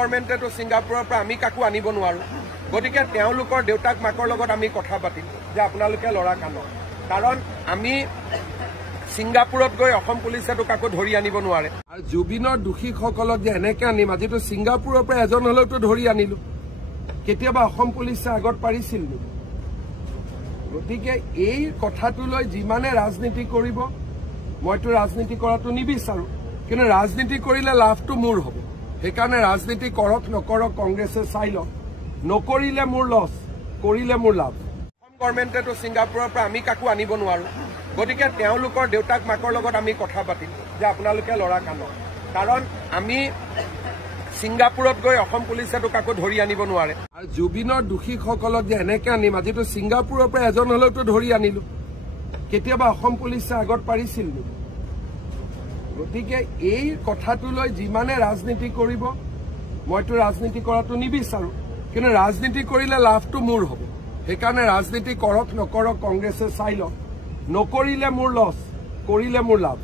গভৰ্ণমেণ্টেতো ছিংগাপুৰৰ পৰা আমি কাকো আনিব নোৱাৰো গতিকে তেওঁলোকৰ দেউতাক মাকৰ লগত আমি কথা পাতিম যে আপোনালোকে লৰা কানক কাৰণ আমি ছিংগাপুৰত গৈ অসম পুলিচেতো কাকো ধৰি আনিব নোৱাৰে আৰু জুবিনৰ দোষীসকলক যে এনেকে আনিম আজিতো ছিংগাপুৰৰ পৰা এজন হলেওতো ধৰি আনিলো কেতিয়াবা অসম পুলিচে আগত পাৰিছিল নেকি গতিকে এই কথাটো লৈ যিমানে ৰাজনীতি কৰিব মইতো ৰাজনীতি কৰাটো নিবিচাৰো কিন্তু ৰাজনীতি কৰিলে লাভটো মোৰ হ'ব সেইকাৰণে ৰাজনীতি কৰক নকৰক কংগ্ৰেছে চাই লওক নকৰিলে মোৰ লছ কৰিলে মোৰ লাভ অসম গভৰ্ণমেণ্টেতো ছিংগাপুৰৰ পৰা আমি কাকো আনিব নোৱাৰো গতিকে তেওঁলোকৰ দেউতাক মাকৰ লগত আমি কথা পাতিম যে আপোনালোকে লৰা কানক কাৰণ আমি ছিংগাপুৰত গৈ অসম পুলিচেতো কাকো ধৰি আনিব নোৱাৰে আৰু জুবিনৰ দোষীসকলক যে এনেকে আনিম আজিতো ছিংগাপুৰৰ পৰা এজন হলেওতো ধৰি আনিলো কেতিয়াবা অসম পুলিচে আগত পাৰিছিল নেকি গতিকে এই কথাটো লৈ যিমানে ৰাজনীতি কৰিব মইতো ৰাজনীতি কৰাটো নিবিচাৰো কিন্তু ৰাজনীতি কৰিলে লাভটো মোৰ হ'ব সেইকাৰণে ৰাজনীতি কৰক নকৰক কংগ্ৰেছে চাই লওক নকৰিলে মোৰ লছ কৰিলে মোৰ লাভ